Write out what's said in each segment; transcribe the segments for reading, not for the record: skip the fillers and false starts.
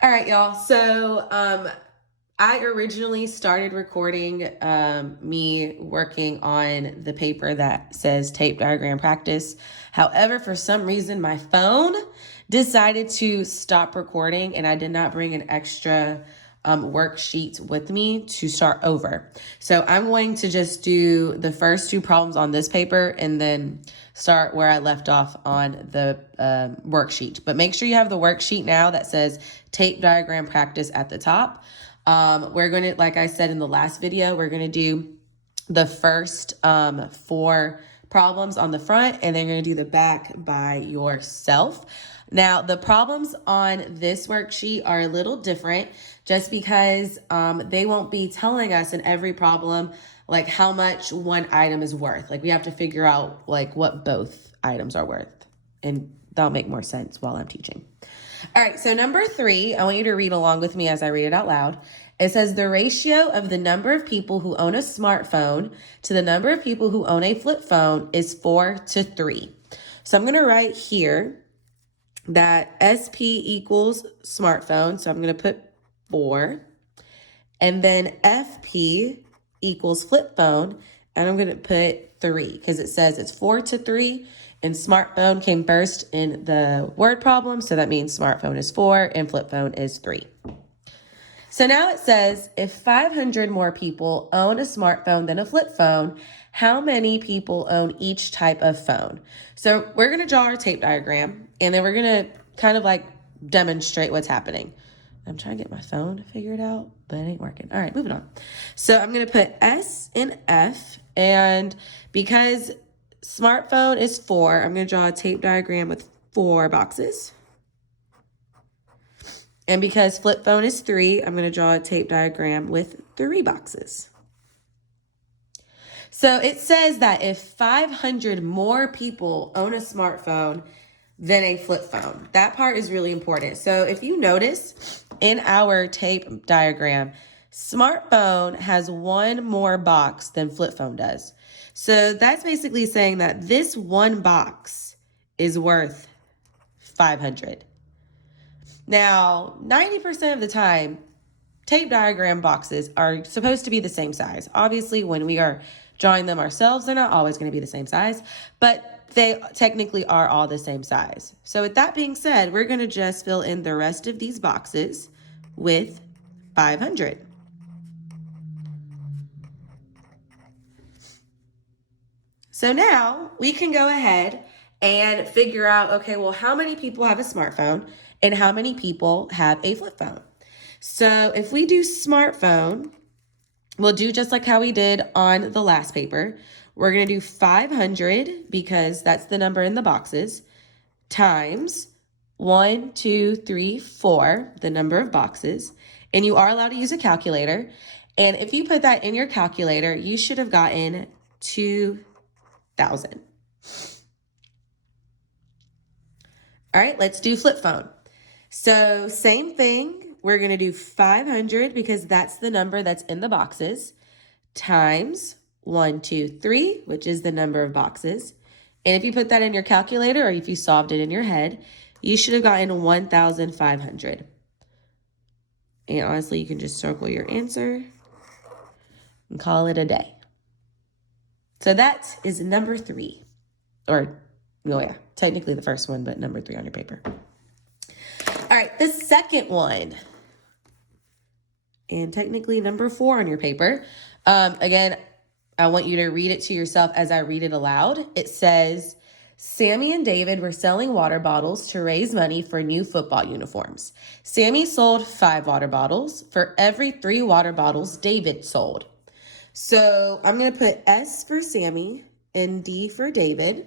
All right, y'all. So I originally started recording me working on the paper that says tape diagram practice. However, for some reason, my phone decided to stop recording and I did not bring an extra worksheet with me to start over. So I'm going to just do the first two problems on this paper and then start where I left off on the worksheet. But make sure you have the worksheet now that says tape diagram practice at the top. We're going to, like I said in the last video, we're going to do the first four problems on the front and then you're going to do the back by yourself. Now, the problems on this worksheet are a little different just because they won't be telling us in every problem like how much one item is worth. Like we have to figure out like what both items are worth, and that'll make more sense while I'm teaching. All right, so number 3, I want you to read along with me as I read it out loud. It says the ratio of the number of people who own a smartphone to the number of people who own a flip phone is 4:3. So I'm going to write here that SP equals smartphone. So I'm going to put 4. And then FP equals flip phone. And I'm going to put 3 because it says it's 4:3. And smartphone came first in the word problem. So that means smartphone is 4 and flip phone is 3. So now it says if 500 more people own a smartphone than a flip phone, how many people own each type of phone? So we're going to draw our tape diagram and then we're going to kind of like demonstrate what's happening. I'm trying to get my phone figured out, but it ain't working. All right, moving on. So I'm going to put S and F, and because smartphone is 4, I'm going to draw a tape diagram with 4 boxes. And because flip phone is 3, I'm going to draw a tape diagram with 3 boxes. So it says that if 500 more people own a smartphone than a flip phone, that part is really important. So if you notice in our tape diagram, smartphone has 1 more box than flip phone does. So that's basically saying that this 1 box is worth 500. Now, 90% of the time, tape diagram boxes are supposed to be the same size. Obviously, when we are drawing them ourselves, they're not always going to be the same size, but they technically are all the same size. So with that being said, we're going to just fill in the rest of these boxes with 500. So now we can go ahead and figure out, okay, well, how many people have a smartphone and how many people have a flip phone? So if we do smartphone, we'll do just like how we did on the last paper. We're going to do 500 because that's the number in the boxes times 1, 2, 3, 4, the number of boxes. And you are allowed to use a calculator. And if you put that in your calculator, you should have gotten 2,000. All right, let's do flip phone. So same thing, we're going to do 500 because that's the number that's in the boxes times 1, 2, 3, which is the number of boxes. And if you put that in your calculator or if you solved it in your head, you should have gotten 1,500. And honestly, you can just circle your answer and call it a day. So that is number 3. Or, oh yeah, technically the first one, but number 3 on your paper. All right, the second one, and technically number 4 on your paper. Again, I want you to read it to yourself as I read it aloud. It says, Sammy and David were selling water bottles to raise money for new football uniforms. Sammy sold 5 water bottles. For every 3 water bottles, David sold. So I'm going to put S for Sammy and D for David.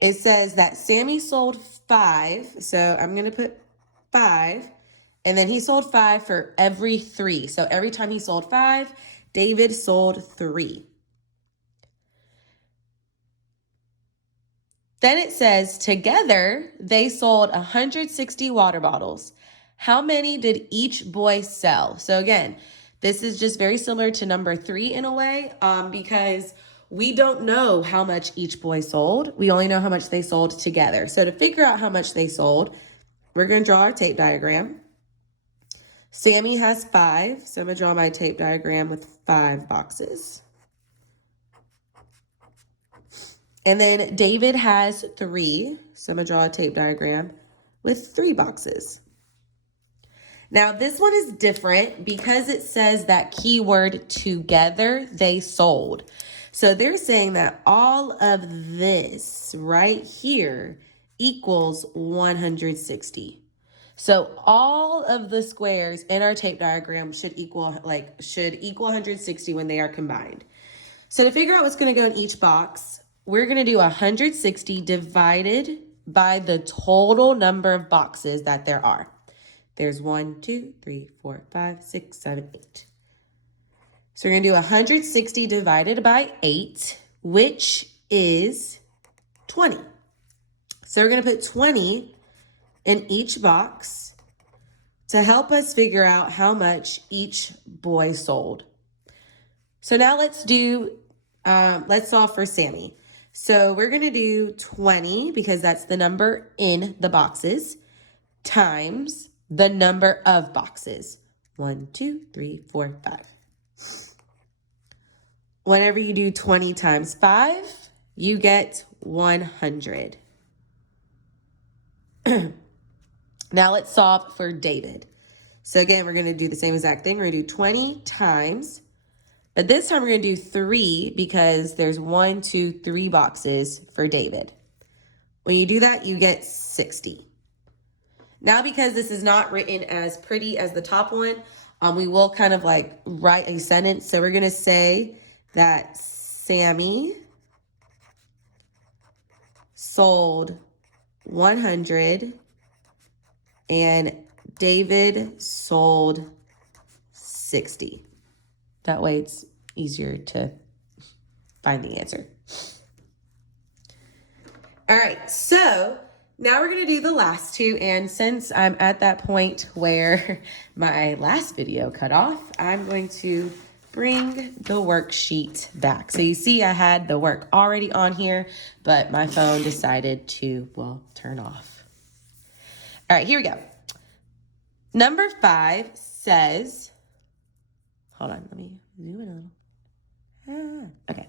It says that Sammy sold 5, so I'm going to put 5, and then he sold 5 for every 3. So every time he sold 5, David sold 3. Then it says together they sold 160 water bottles. How many did each boy sell? So again, this is just very similar to number 3 in a way, because we don't know how much each boy sold. We only know how much they sold together. So to figure out how much they sold, we're going to draw our tape diagram. Sammy has 5, so I'm going to draw my tape diagram with 5 boxes. And then David has 3, so I'm going to draw a tape diagram with 3 boxes. Now this one is different because it says that keyword together they sold. So they're saying that all of this right here equals 160. So all of the squares in our tape diagram should equal 160 when they are combined. So to figure out what's going to go in each box, we're going to do 160 divided by the total number of boxes that there are. There's 1, 2, 3, 4, 5, 6, 7, 8. So we're going to do 160 divided by 8, which is 20. So we're going to put 20 in each box to help us figure out how much each boy sold. So now let's solve for Sammy. So we're going to do 20 because that's the number in the boxes times the number of boxes. 1, 2, 3, 4, 5. Whenever you do 20 times 5, you get 100. Now let's solve for David. So again, we're going to do the same exact thing. We're going to do 20 times, but this time we're going to do 3 because there's 1, 2, 3 boxes for David. When you do that, you get 60. Now, because this is not written as pretty as the top one, we will kind of like write a sentence. So we're going to say that Sammy sold 100 and David sold 60. That way it's easier to find the answer. All right, so now we're gonna do the last two, and since I'm at that point where my last video cut off, I'm going to bring the worksheet back. So you see I had the work already on here, but my phone decided to, turn off. All right, here we go. Number 5 says, hold on, let me zoom in a little. Okay.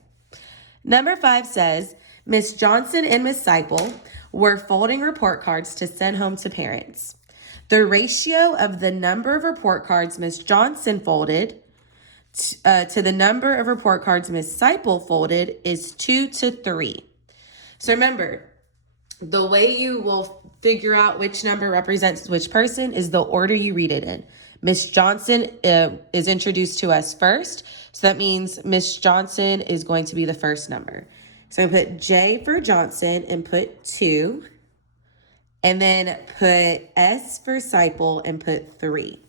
Number 5 says, Miss Johnson and Miss Seipel were folding report cards to send home to parents. The ratio of the number of report cards Miss Johnson folded to the number of report cards Miss Seipel folded is 2 to 3. So remember, the way you will figure out which number represents which person is the order you read it in. Miss Johnson is introduced to us first. So that means Miss Johnson is going to be the first number. So I'm going to put J for Johnson and put 2. And then put S for Seipel and put 3.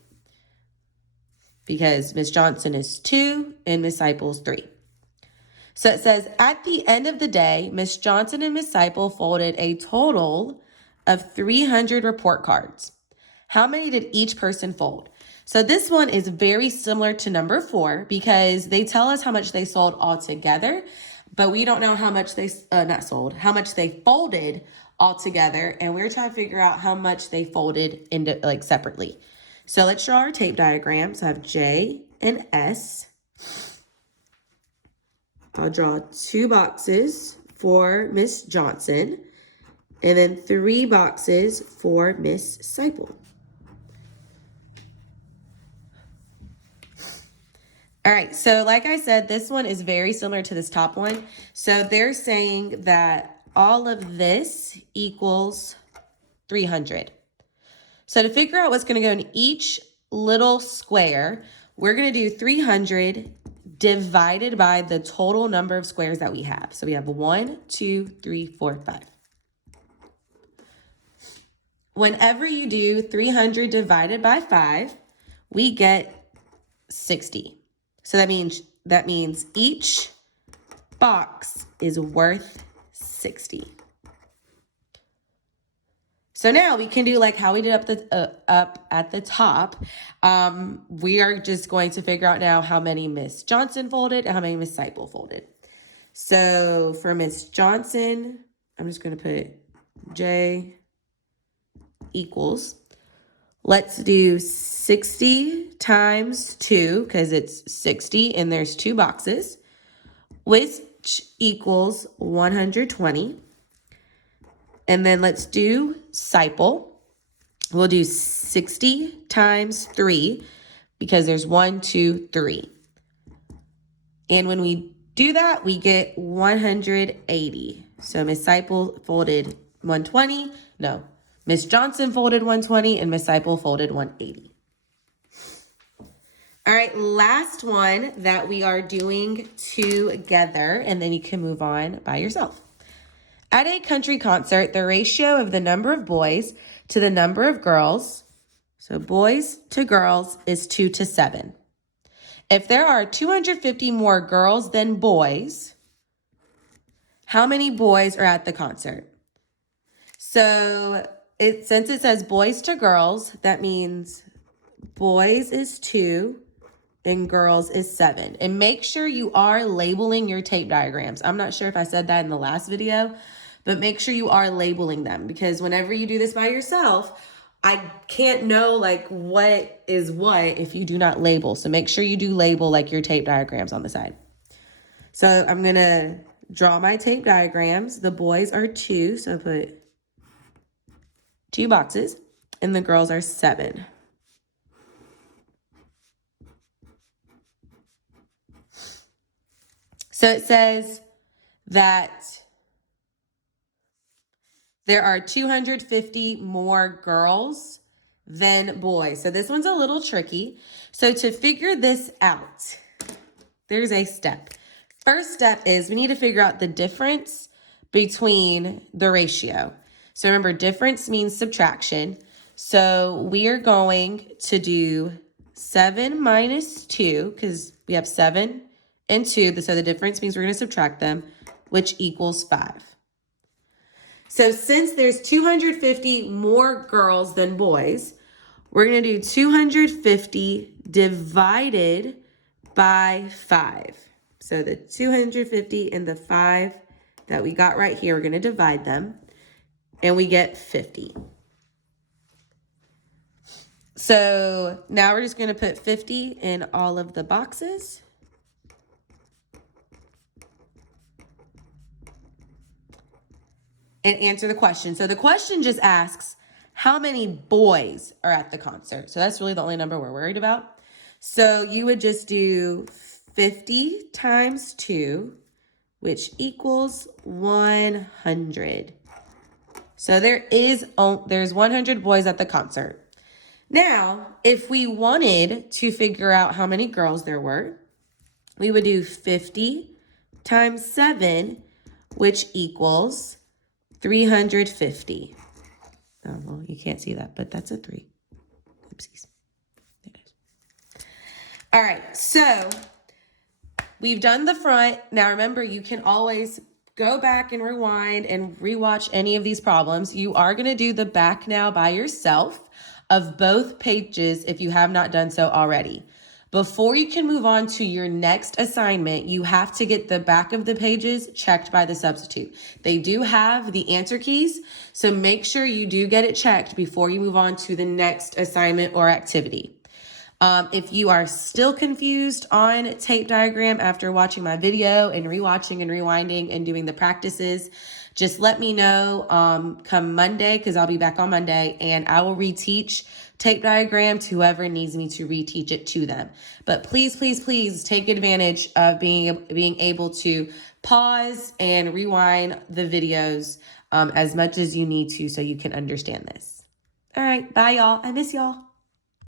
Because Miss Johnson is 2 and Miss Seipel is 3. So it says, at the end of the day, Miss Johnson and Miss Seipel folded a total of 300 report cards. How many did each person fold? So this one is very similar to number 4 because they tell us how much they sold all together, but we don't know how much they, how much they folded all together. And we're trying to figure out how much they folded into separately. So let's draw our tape diagram. So I have J and S. I'll draw 2 boxes for Miss Johnson and then 3 boxes for Miss Seipel. All right, so like I said, this one is very similar to this top one. So they're saying that all of this equals 300. So to figure out what's going to go in each little square, we're going to do 300 divided by the total number of squares that we have. So we have 1, 2, 3, 4, 5. Whenever you do 300 divided by 5, we get 60. So that means each box is worth 60. So now we can do like how we did up at the top. We are just going to figure out now how many Miss Johnson folded and how many Miss Seipel folded. So for Miss Johnson, I'm just going to put J equals, let's do 60 times 2 because it's 60 and there's 2 boxes, which equals 120. And then let's do Disciple. We'll do 60 times 3 because there's 1, 2, 3. And when we do that, we get 180. So Miss Disciple folded 120. No, Miss Johnson folded 120 and Miss Disciple folded 180. All right, last one that we are doing together, and then you can move on by yourself. At a country concert, the ratio of the number of boys to the number of girls, so boys to girls, is 2 to 7. If there are 250 more girls than boys, how many boys are at the concert? So since it says boys to girls, that means boys is 2 and girls is 7. And make sure you are labeling your tape diagrams. I'm not sure if I said that in the last video, but make sure you are labeling them, because whenever you do this by yourself, I can't know like what is what if you do not label. So make sure you do label like your tape diagrams on the side. So I'm going to draw my tape diagrams. The boys are 2, so I put 2 boxes, and the girls are 7. So it says that there are 250 more girls than boys. So this one's a little tricky. So to figure this out, there's a step. First step is we need to figure out the difference between the ratio. So remember, difference means subtraction. So we are going to do 7 minus 2, because we have 7 and 2. So the difference means we're going to subtract them, which equals 5. So since there's 250 more girls than boys, we're going to do 250 divided by 5. So the 250 and the 5 that we got right here, we're going to divide them, and we get 50. So now we're just going to put 50 in all of the boxes. And answer the question. So the question just asks, how many boys are at the concert? So that's really the only number we're worried about. So you would just do 50 times 2, which equals 100. So there's 100 boys at the concert. Now, if we wanted to figure out how many girls there were, we would do 50 times 7, which equals 350. Oh, well, you can't see that, but that's a 3. Oopsies. There it is. All right, so we've done the front. Now, remember, you can always go back and rewind and rewatch any of these problems. You are going to do the back now by yourself of both pages if you have not done so already. Before you can move on to your next assignment, you have to get the back of the pages checked by the substitute. They do have the answer keys, so make sure you do get it checked before you move on to the next assignment or activity. If you are still confused on tape diagram after watching my video and rewatching and rewinding and doing the practices, just let me know come Monday, because I'll be back on Monday, and I will reteach tape diagram to whoever needs me to reteach it to them. But please, please, please take advantage of being able to pause and rewind the videos as much as you need to so you can understand this. All right, bye y'all. I miss y'all.